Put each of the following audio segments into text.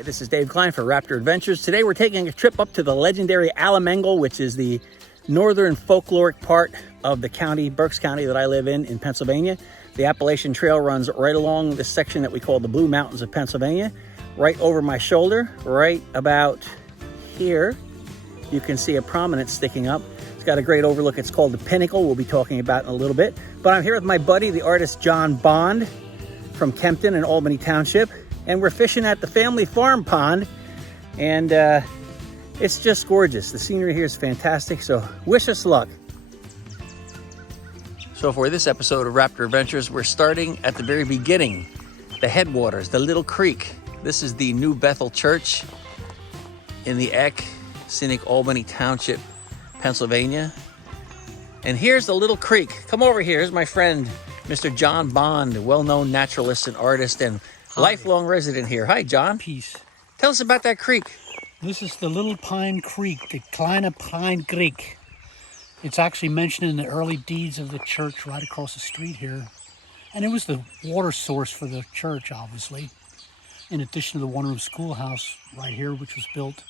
Hi, this is Dave Kline for Raptor Adventures. Today we're taking a trip up to the legendary Allemaengel, which is the northern folkloric part of the county, Berks County, that I live in Pennsylvania. The Appalachian Trail runs right along this section that we call the Blue Mountains of Pennsylvania. Right over my shoulder, right about here, you can see a prominence sticking up. It's got a great overlook. It's called the Pinnacle. We'll be talking about in a little bit. But I'm here with my buddy, the artist Jon Bond from Kempton in Albany Township. And we're fishing at the family farm pond. And it's just gorgeous. The scenery here is fantastic. So wish us luck. So for this episode of Raptor Adventures, we're starting at the very beginning, the headwaters, the little creek. This is the New Bethel Church in the scenic Albany Township, Pennsylvania. And here's the little creek. Come over here. Here's my friend, Mr. Jon Bond, a well-known naturalist and artist and lifelong resident here. Hi, John. Peace. Tell us about that creek. This is the Little Pine Creek, the Kleine Pine Creek. It's actually mentioned in the early deeds of the church right across the street here. And it was the water source for the church, obviously. In addition to the one-room schoolhouse right here, which was built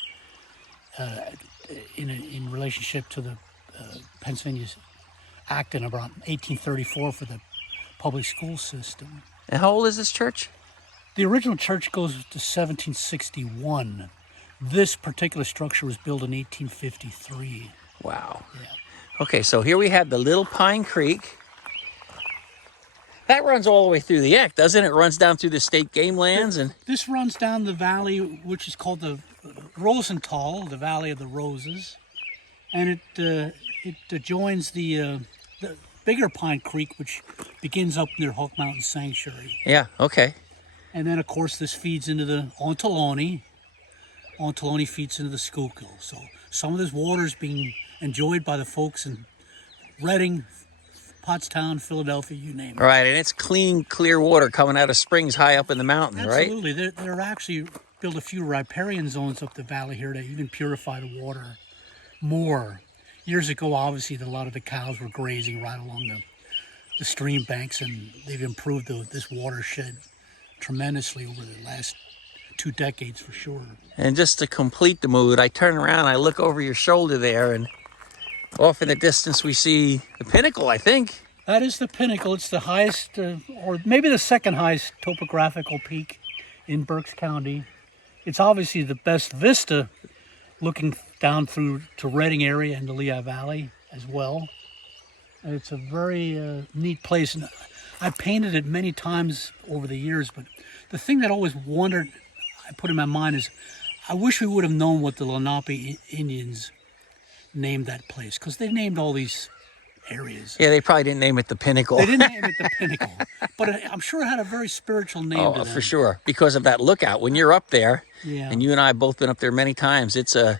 in relationship to the Pennsylvania's Act in about 1834 for the public school system. And how old is this church? The original church goes to 1761. This particular structure was built in 1853. Wow. Yeah. Okay, so here we have the Little Pine Creek. That runs all the way through the Eck, doesn't it? It runs down through the state game lands. And this runs down the valley, which is called the Rosenthal, the Valley of the Roses. And it joins the bigger Pine Creek, which begins up near Hawk Mountain Sanctuary. Yeah, okay. And then, of course, this feeds into the Ontoloni. Ontoloni feeds into the Schuylkill. So some of this water is being enjoyed by the folks in Reading, Pottstown, Philadelphia, you name it. Right, and it's clean, clear water coming out of springs high up in the mountains, right? Absolutely. They're actually built a few riparian zones up the valley here to even purify the water more. Years ago, obviously, a lot of the cows were grazing right along the stream banks, and they've improved this watershed tremendously over the last 2 decades for sure. And just to complete the mood, I turn around, I look over your shoulder there, and off in the distance we see the Pinnacle, I think. That is the Pinnacle. It's the highest, or maybe the second highest topographical peak in Berks County. It's obviously the best vista looking down through to Reading area and the Lehigh Valley as well. And it's a very neat place. And I painted it many times over the years, but the thing that I always wondered, I put in my mind, is I wish we would have known what the Lenape Indians named that place, because they named all these areas. Yeah, they probably didn't name it the Pinnacle. They didn't name it the Pinnacle, but I'm sure it had a very spiritual name to them. For sure, because of that lookout. When you're up there, yeah. And you and I have both been up there many times, it's a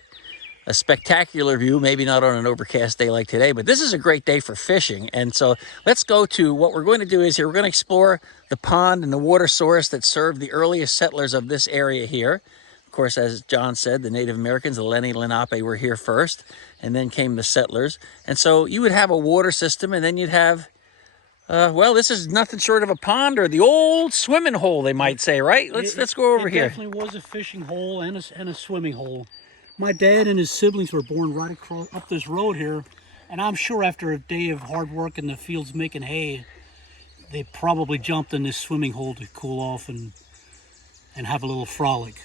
spectacular view, maybe not on an overcast day like today, but this is a great day for fishing. And so let's go to what we're going to do is here. We're going to explore the pond and the water source that served the earliest settlers of this area here. Of course, as John said, the Native Americans, the Lenni Lenape, were here first, and then came the settlers. And so you would have a water system, and then you'd have, well, this is nothing short of a pond, or the old swimming hole, they might say, right? Let's go over here. It definitely was a fishing hole and a swimming hole. My dad and his siblings were born right across up this road here, and I'm sure after a day of hard work in the fields making hay, they probably jumped in this swimming hole to cool off and have a little frolic.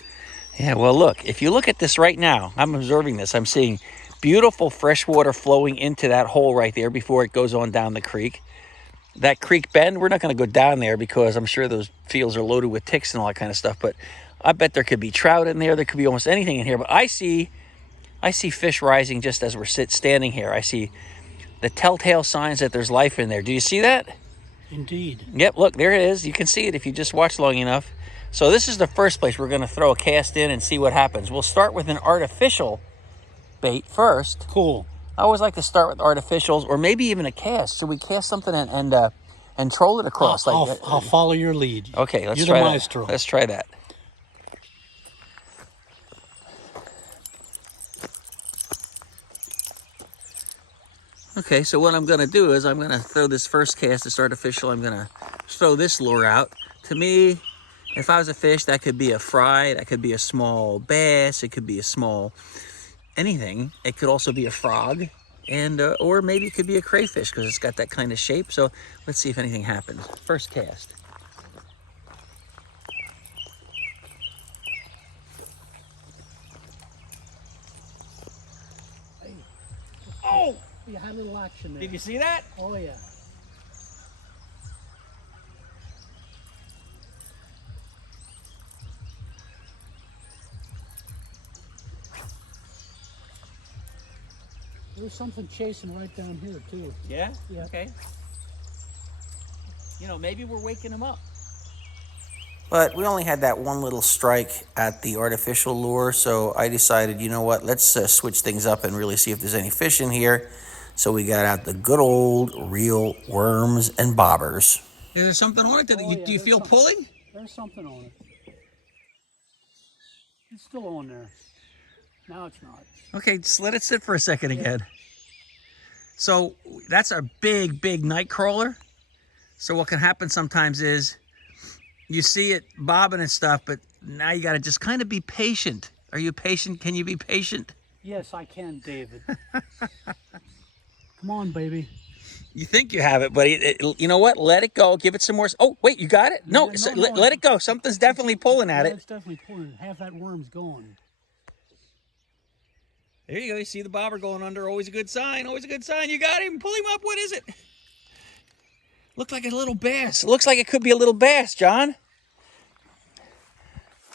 Yeah, well, look, if you look at this right now, I'm observing this. I'm seeing beautiful fresh water flowing into that hole right there before it goes on down the creek. That creek bend, we're not going to go down there because I'm sure those fields are loaded with ticks and all that kind of stuff, but I bet there could be trout in there. There could be almost anything in here, but I see fish rising just as we're standing here. I see the telltale signs that there's life in there. Do you see that? Indeed. Yep, look, there it is. You can see it if you just watch long enough. So this is the first place we're going to throw a cast in and see what happens. We'll start with an artificial bait first. Cool. I always like to start with artificials, or maybe even a cast. Should we cast something and troll it across? I'll follow your lead. Okay, let's You're try the that. maestro. Let's try that. Okay, so what I'm going to do is I'm going to throw this first cast, this artificial. I'm going to throw this lure out. To me, If I was a fish, that could be a fry, that could be a small bass, it could be a small anything. It could also be a frog, and or maybe it could be a crayfish because it's got that kind of shape. So let's see if anything happens. First cast. Oh! You had a little action there. Did you see that? Oh, yeah. There's something chasing right down here, too. Yeah? Yeah. Okay. You know, maybe we're waking them up. But we only had that one little strike at the artificial lure, so I decided, you know what, let's switch things up and really see if there's any fish in here. So we got out the good old real worms and bobbers. Is there something on it? Do you feel pulling? There's something on it. It's still on there. Now it's not. Okay, just let it sit for a second again. So that's a big, big night crawler. So what can happen sometimes is you see it bobbing and stuff, but now you got to just kind of be patient. Are you patient? Can you be patient? Yes, I can, David. Come on, baby. You think you have it, but you know what? Let it go. Give it some more. Oh, wait, you got it? No, Yeah, no, let it go. Something's definitely pulling at it. It's definitely pulling. Half that worm's going. There you go. You see the bobber going under. Always a good sign. Always a good sign. You got him. Pull him up. What is it? Looked like a little bass. It looks like it could be a little bass, John.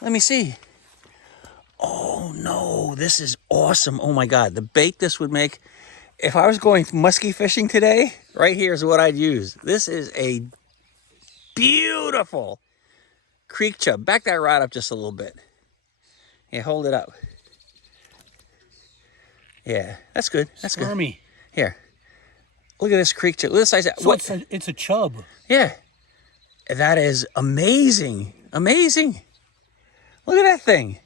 Let me see. Oh, no. This is awesome. Oh, my God. The bait this would make. If I was going muskie fishing today, right here is what I'd use. This is a beautiful creek chub. Back that rod up just a little bit. Yeah, hold it up. Yeah, that's good. That's Squirmy. good. Here. Look at this creek chub. Look at the size. So it's a chub. Yeah. That is amazing. Amazing. Look at that thing.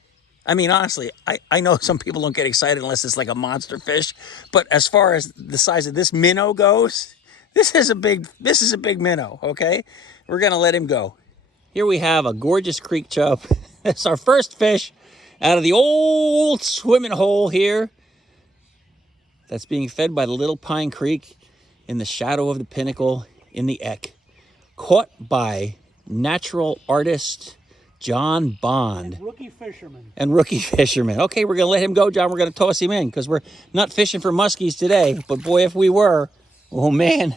I mean, honestly, I know some people don't get excited unless it's like a monster fish, but as far as the size of this minnow goes, this is a big minnow, okay? We're gonna let him go. Here we have a gorgeous creek chub. It's our first fish out of the old swimming hole here that's being fed by the Little Pine Creek in the shadow of the pinnacle in the Eck. Caught by natural artist Jon Bond. And rookie fisherman. Okay, we're going to let him go, John. We're going to toss him in because we're not fishing for muskies today. But boy, if we were, oh man.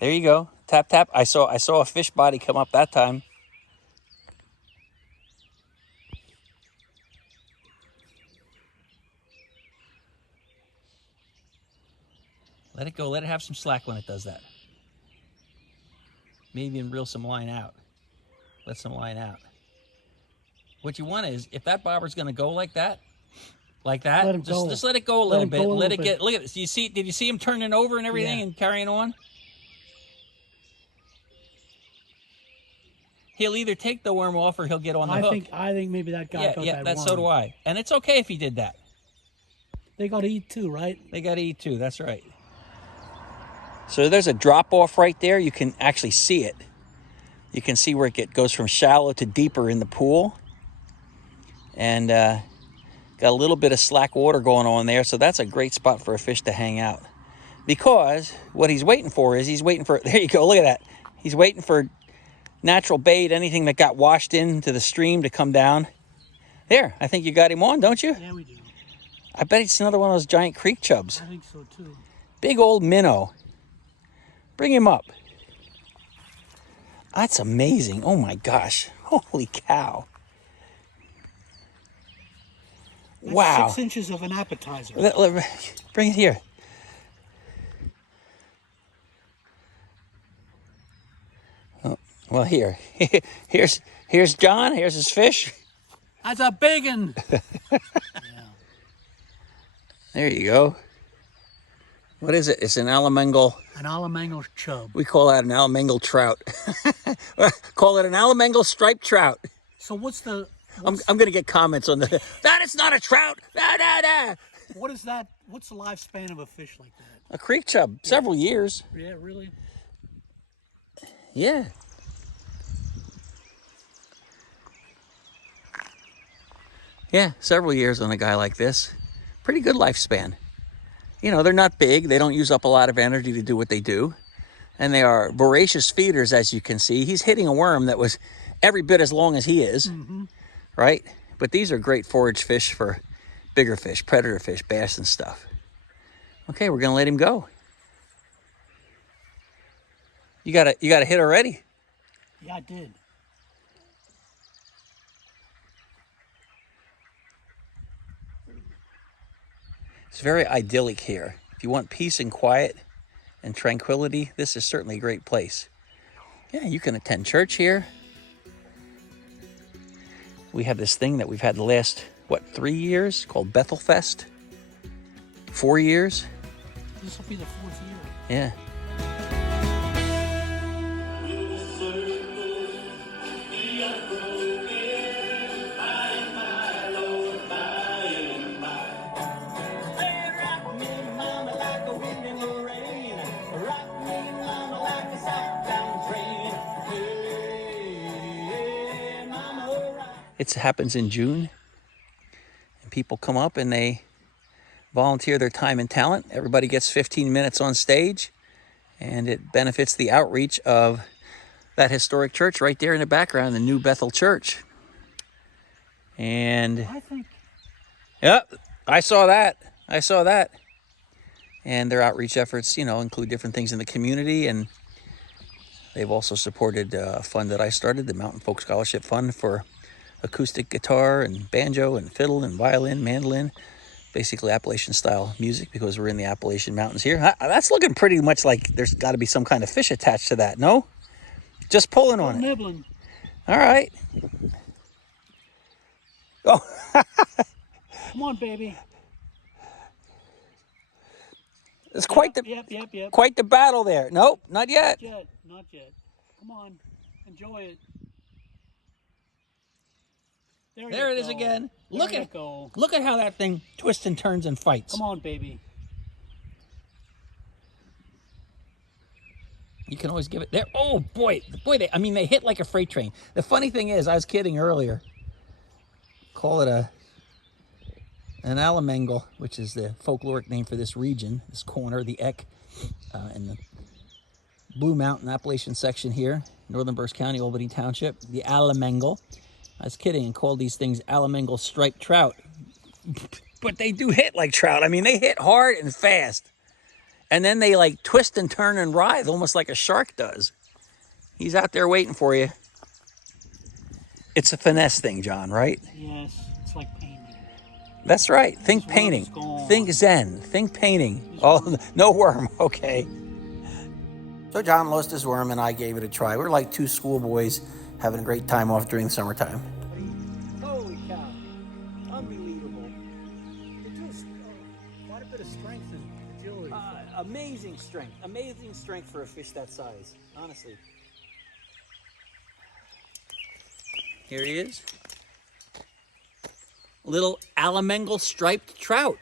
There you go. Tap, tap. I saw a fish body come up that time. Let it go. Let it have some slack when it does that. Maybe even reel some line out. Let some line out. What you want is, if that bobber's going to go like that, just let it go a little bit. Let it get. Look at this. Did you see him turning over and everything and carrying on? He'll either take the worm off or he'll get on the hook. I think maybe that guy got that worm. So do I. And it's okay if he did that. They got to eat too, right? They got to eat too. That's right. So there's a drop off right there. You can actually see it. You can see where it goes from shallow to deeper in the pool. And got a little bit of slack water going on there. So that's a great spot for a fish to hang out. Because what he's waiting for is there you go, look at that. He's waiting for natural bait, anything that got washed into the stream to come down. There, I think you got him on, don't you? Yeah, we do. I bet it's another one of those giant creek chubs. I think so too. Big old minnow. Bring him up. That's amazing. Oh my gosh. Holy cow. That's wow. 6 inches of an appetizer. Bring it here. Oh, well, here's John. Here's his fish. That's a big one. Yeah. There you go. What is it? It's an Allemaengel. An Allemaengel chub. We call that an Allemaengel trout. Call it an Allemaengel striped trout. So what's the... I'm going to get comments on that is not a trout. What is that? What's the lifespan of a fish like that? A creek chub, several years. Yeah, really? Yeah. Yeah, several years on a guy like this. Pretty good lifespan. You know, they're not big. They don't use up a lot of energy to do what they do. And they are voracious feeders, as you can see. He's hitting a worm that was every bit as long as he is, right? But these are great forage fish for bigger fish, predator fish, bass and stuff. Okay, we're gonna let him go. You got a hit already? Yeah, I did. It's very idyllic here. If you want peace and quiet and tranquility, this is certainly a great place. Yeah, you can attend church here. We have this thing that we've had the last, 3 years called Bethel Fest? 4 years? This will be the 4th year. Yeah. It happens in June, and people come up and they volunteer their time and talent. Everybody gets 15 minutes on stage, and it benefits the outreach of that historic church right there in the background, the new Bethel Church. And I think. Yep, I saw that. And their outreach efforts, you know, include different things in the community, and they've also supported a fund that I started, the Mountain Folk Scholarship Fund, for acoustic guitar and banjo and fiddle and violin, mandolin, basically Appalachian style music, because we're in the Appalachian Mountains here. That's looking pretty much like there's got to be some kind of fish attached to that, no? Just pulling on it. Nibbling. All right. Oh. Come on, baby. It's quite the battle there. Nope, not yet. Not yet. Come on, enjoy it. There it is again. Look at how that thing twists and turns and fights. Come on, baby. You can always give it there. Oh boy, they hit like a freight train. The funny thing is, I was kidding earlier. Call it an Allemaengel, which is the folkloric name for this region, this corner, the Eck, in the Blue Mountain Appalachian section here, northern Berks County, Albany Township, the Allemaengel. I was kidding and called these things Allemaengel striped trout. But they do hit like trout. I mean, they hit hard and fast. And then they like twist and turn and writhe, almost like a shark does. He's out there waiting for you. It's a finesse thing, John, right? Yes, it's like painting. That's right. Think painting. Think Zen. Think painting. Oh, no worm. Okay. So John lost his worm and I gave it a try. We're like two schoolboys having a great time off during the summertime. Holy cow. Unbelievable. Just quite a bit of strength and agility. Amazing strength. Amazing strength for a fish that size. Honestly. Here he is. Little Allemaengel striped trout.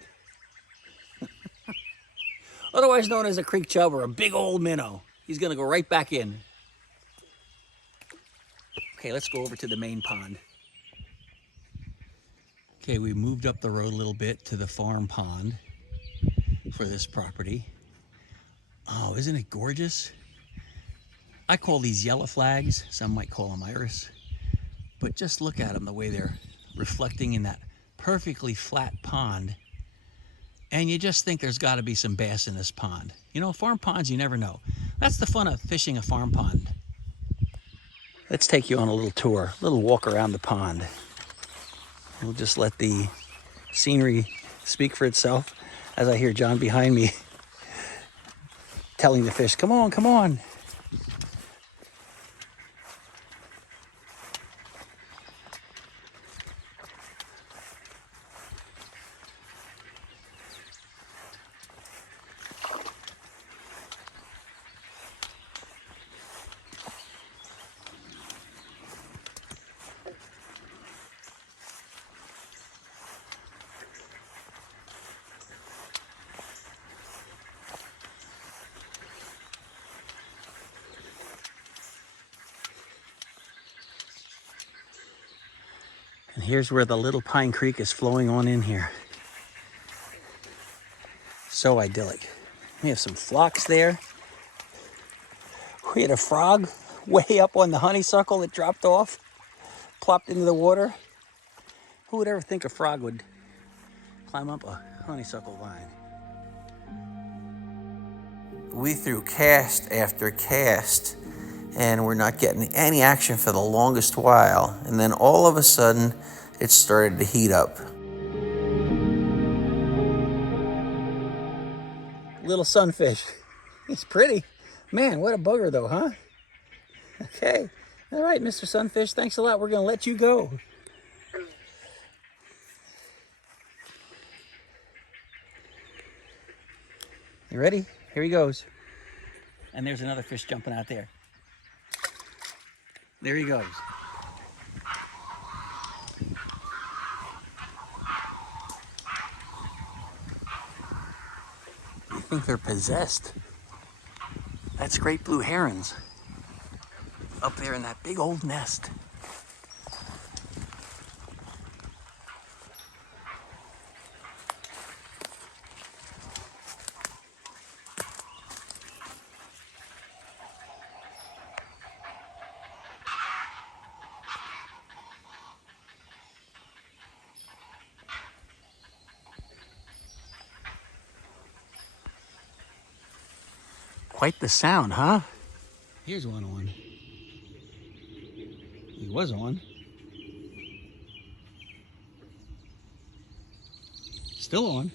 Otherwise known as a creek chub or a big old minnow. He's gonna go right back in. Okay, let's go over to the main pond. Okay, we moved up the road a little bit to the farm pond for this property. Oh, isn't it gorgeous? I call these yellow flags. Some might call them iris. But just look at them, the way they're reflecting in that perfectly flat pond. And you just think there's got to be some bass in this pond. You know, farm ponds, you never know. That's the fun of fishing a farm pond. Let's take you on a little tour, a little walk around the pond. We'll just let the scenery speak for itself as I hear John behind me telling the fish, come on, come on. here's where the little Pine Creek is flowing on in here. So idyllic. We have some phlox there. We had a frog way up on the honeysuckle that dropped off, plopped into the water. Who would ever think a frog would climb up a honeysuckle vine? We threw cast after cast, and we're not getting any action for the longest while. And then all of a sudden, it started to heat up. Little sunfish. He's pretty. Man, what a bugger though, huh? Okay. All right, Mr. Sunfish, thanks a lot. We're going to let you go. You ready? Here he goes. And there's another fish jumping out there. There he goes. I think they're possessed. That's great blue herons up there in that big old nest. Quite the sound, huh? Here's one on. He was on. Still on.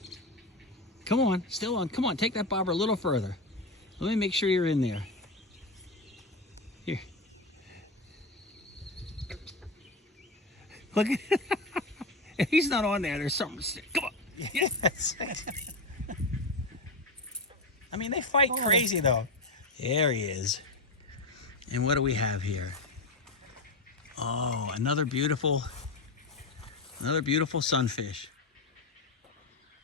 Come on, still on. Come on, take that bobber a little further. Let me make sure you're in there. Here. Look at if he's not on there, there's something. Come on. Yes. I mean, they fight crazy though. There he is. And what do we have here? Oh, another beautiful sunfish.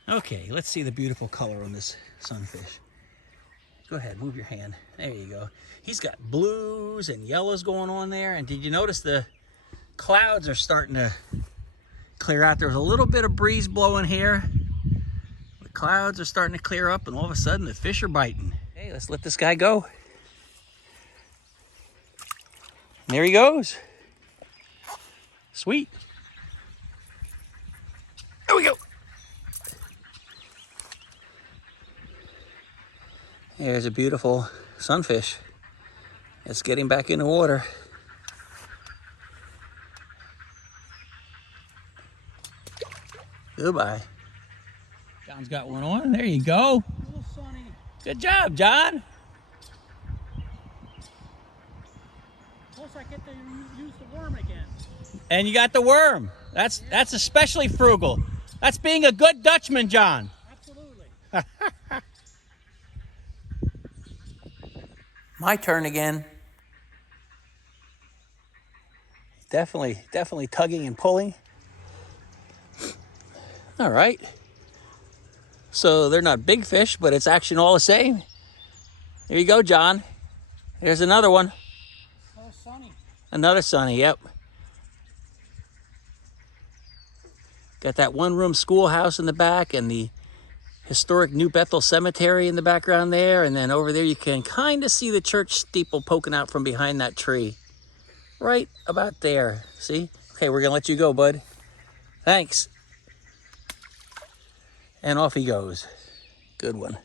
Okay, let's see the beautiful color on this sunfish. Go ahead, move your hand. There you go. He's got blues and yellows going on there. And did you notice the clouds are starting to clear out? There was a little bit of breeze blowing here. The clouds are starting to clear up, and all of a sudden the fish are biting. Hey, let's let this guy go. And there he goes. Sweet. There we go. There's a beautiful sunfish. Let's get him back in the water. Goodbye. John's got one on. There you go. Little Sonny. Good job, John. Plus I get to use the worm again. And you got the worm. That's especially frugal. That's being a good Dutchman, John. Absolutely. My turn again. Definitely tugging and pulling. All right. So they're not big fish, but it's action all the same. There you go, John. Here's another one. Oh, Sonny. Another Sonny, yep. Got that one-room schoolhouse in the back and the historic New Bethel Cemetery in the background there. And then over there you can kind of see the church steeple poking out from behind that tree. Right about there. See? Okay, we're going to let you go, bud. Thanks. And off he goes. Good one.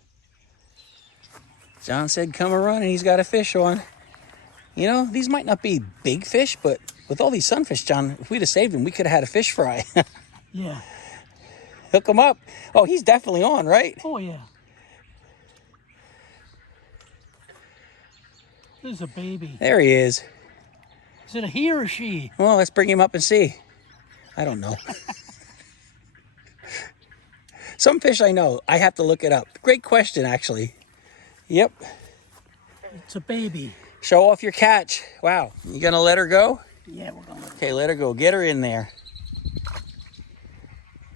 John said come a run, and he's got a fish on. You know, these might not be big fish, but with all these sunfish, John, if we'd have saved them, we could have had a fish fry. Yeah. Hook him up. Oh, he's definitely on, right? Oh, yeah. There's a baby. There he is. Is it a he or a she? Well, let's bring him up and see. I don't know. Some fish I know. I have to look it up. Great question, actually. Yep. It's a baby. Show off your catch. Wow. You gonna let her go? Yeah, we're going to let her. Okay, let her go. Get her in there.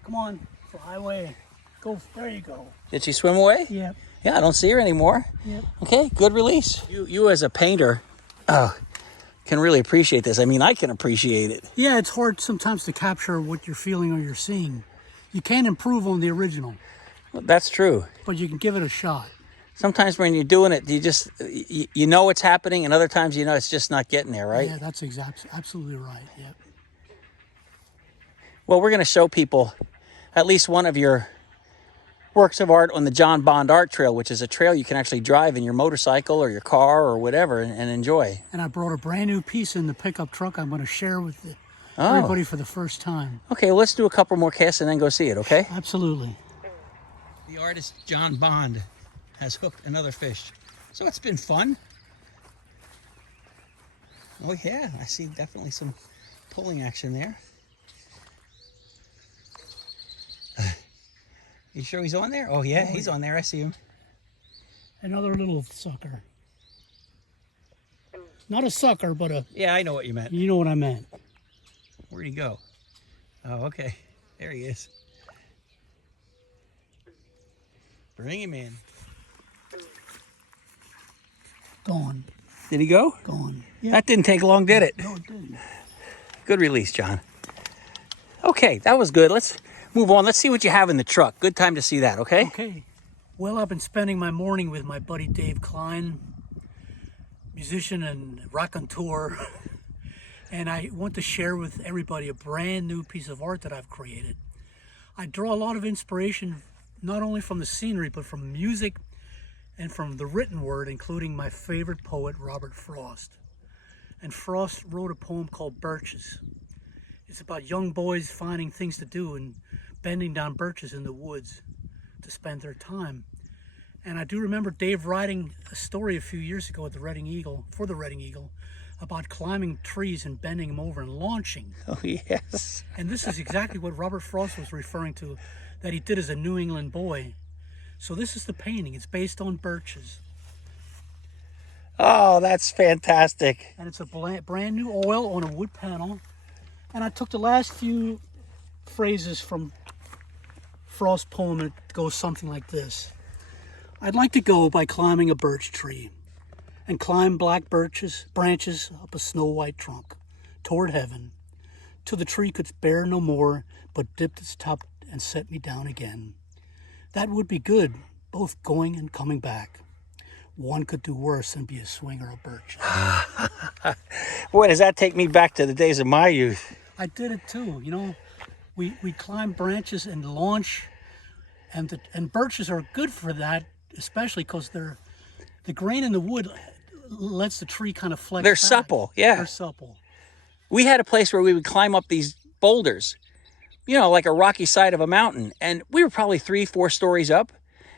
Come on, fly away. Go, there you go. Did she swim away? Yep. Yeah, I don't see her anymore. Yep. Okay, good release. You as a painter, oh, can really appreciate this. I mean, I can appreciate it. Yeah, it's hard sometimes to capture what you're feeling or you're seeing. You can't improve on the original, Well, that's true. but you can give it a shot. Sometimes when you're doing it, you know what's happening, and other times you know it's just not getting there, right? Yeah, that's absolutely right. Yep. Well, we're going to show people at least one of your works of art on the Jon Bond Art Trail, which is a trail you can actually drive in your motorcycle or your car or whatever and enjoy. And I brought a brand new piece in the pickup truck I'm going to share with everybody for the first time. Okay, well, let's do a couple more casts and then go see it, okay? Absolutely. The artist Jon Bond has hooked another fish. So it's been fun. Oh yeah, I see definitely some pulling action there. You sure he's on there? Oh yeah, he's on there. I see him. Another little sucker. Not a sucker, but a... Yeah, I know what you meant. You know what I meant. Where'd he go? Oh, okay. There he is. Bring him in. Gone. Did he go? Gone. Yeah. That didn't take long, did it? No, it didn't. Good release, John. Okay, that was good. Let's move on. Let's see what you have in the truck. Good time to see that, okay? Okay. Well, I've been spending my morning with my buddy Dave Kline, musician and raconteur, and I want to share with everybody a brand new piece of art that I've created. I draw a lot of inspiration not only from the scenery, but from music and from the written word, including my favorite poet, Robert Frost. And Frost wrote a poem called Birches. It's about young boys finding things to do and bending down birches in the woods to spend their time. And I do remember Dave writing a story a few years ago at the Reading Eagle, for the Reading Eagle, about climbing trees and bending them over and launching. Oh, yes. And this is exactly what Robert Frost was referring to, that he did as a New England boy. So this is the painting. It's based on birches. Oh, that's fantastic. And it's a brand new oil on a wood panel. And I took the last few phrases from Frost's poem, and it goes something like this. I'd like to go by climbing a birch tree and climb black branches up a snow-white trunk toward heaven, till the tree could bear no more, but dipped its top and set me down again. That would be good, both going and coming back. One could do worse than be a swinger of birches. Boy, does that take me back to the days of my youth. I did it too. You know, we climb branches and launch, and birches are good for that, especially because the grain in the wood lets the tree kind of flex. They're back. supple, yeah. They're supple. We had a place where we would climb up these boulders, you know, like a rocky side of a mountain. And we were probably 3-4 stories up.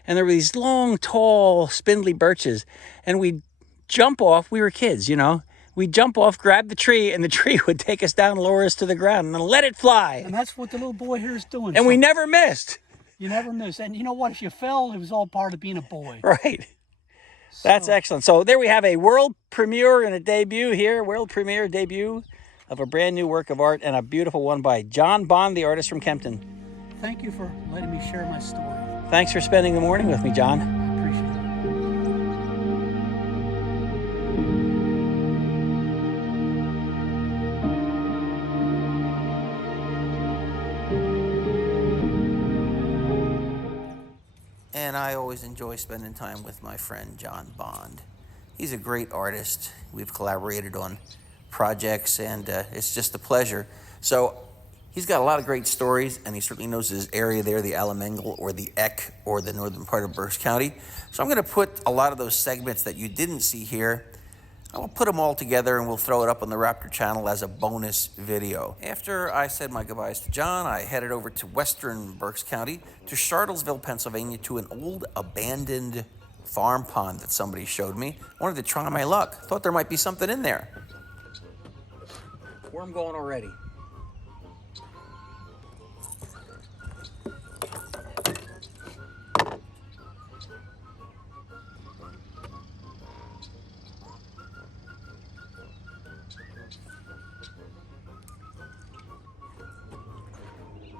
And there were these long, tall, spindly birches. And we'd jump off. We were kids, you know. We'd jump off, grab the tree, and the tree would take us down, lower us to the ground, and then let it fly. And that's what the little boy here is doing. And we never missed. You never miss. And you know what? If you fell, it was all part of being a boy. Right. That's excellent. So there we have a world premiere and a debut here. World premiere debut of a brand new work of art, and a beautiful one by Jon Bond, the artist from Kempton. Thank you for letting me share my story. Thanks for spending the morning with me, John. I appreciate it. And I always enjoy spending time with my friend Jon Bond. He's a great artist. We've collaborated on projects, and it's just a pleasure. So he's got a lot of great stories, and he certainly knows his area there, the Allemaengel or the Eck or the northern part of Berks County. So I'm going to put a lot of those segments that you didn't see here, I'll put them all together and we'll throw it up on the Raptor channel as a bonus video. After I said my goodbyes to John, I headed over to western Berks County to Charlottesville, Pennsylvania, to an old abandoned farm pond that somebody showed me. Wanted to try my luck. Thought there might be something in there. Worm going already.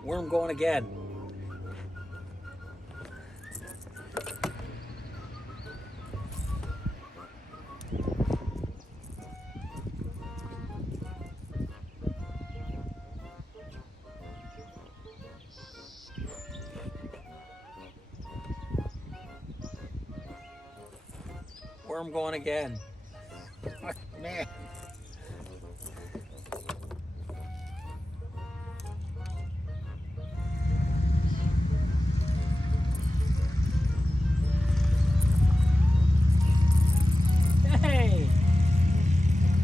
Worm going again. Worm going again. Man. Hey,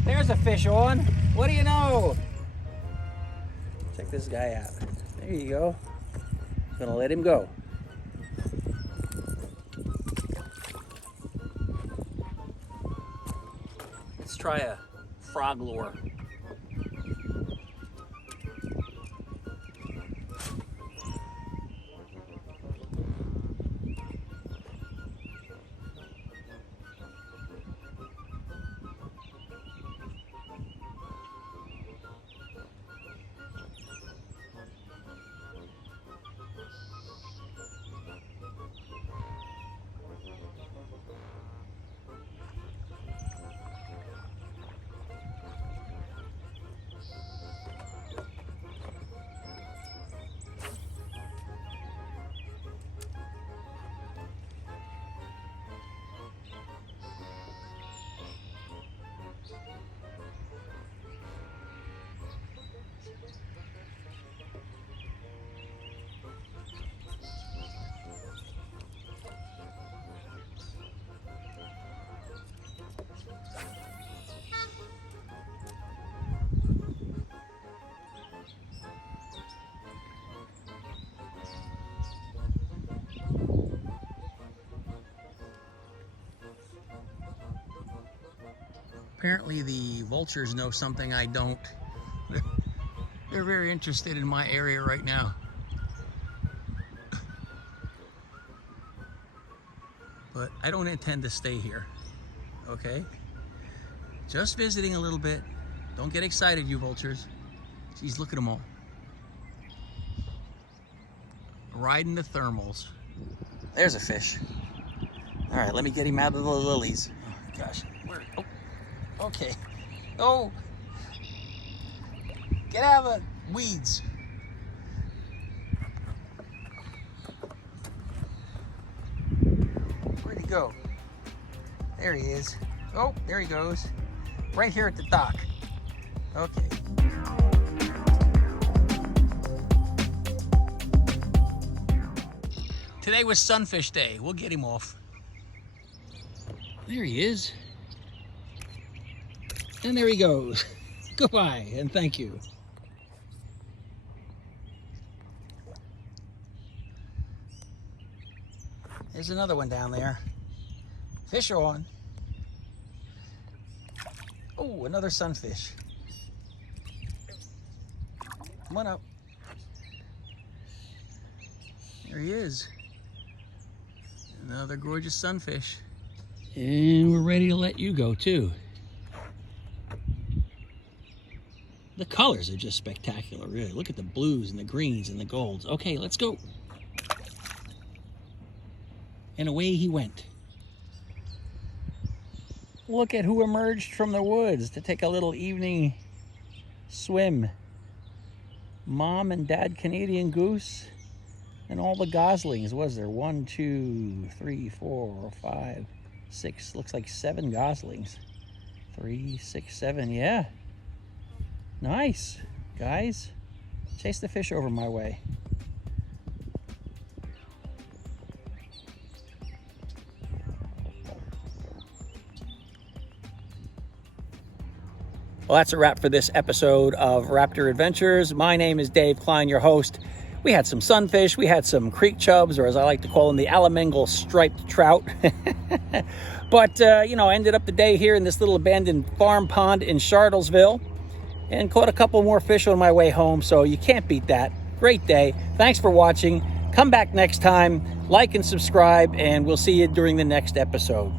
there's a fish on. What do you know? Check this guy out. There you go. Gonna let him go. Let's try a frog lure. Apparently the vultures know something I don't. They're very interested in my area right now. But I don't intend to stay here, okay? Just visiting a little bit. Don't get excited, you vultures. Geez, look at them all. Riding the thermals. There's a fish. All right, let me get him out of the lilies. Oh, gosh, where? Oh. Okay. Oh, get out of the weeds. Where'd he go? There he is. Oh, there he goes. Right here at the dock. Okay. Today was Sunfish Day. We'll get him off. There he is. And there he goes. Goodbye and thank you. There's another one down there. Fish on. Oh, another sunfish. Come on up. There he is. Another gorgeous sunfish. And we're ready to let you go too. The colors are just spectacular, really. Look at the blues and the greens and the golds. Okay, let's go. And away he went. Look at who emerged from the woods to take a little evening swim. Mom and Dad Canadian goose and all the goslings. Was there 1, 2, 3, 4, 5, 6? Looks like 7 goslings. 3, 6, 7, yeah. Nice, guys. Chase the fish over my way. Well, that's a wrap for this episode of Raptor Adventures. My name is Dave Kline, your host. We had some sunfish, we had some creek chubs, or as I like to call them, the Allemaengel striped trout. But, you know, ended up the day here in this little abandoned farm pond in Charlottesville. And caught a couple more fish on my way home, so you can't beat that. Great day. Thanks for watching. Come back next time, like and subscribe, and we'll see you during the next episode.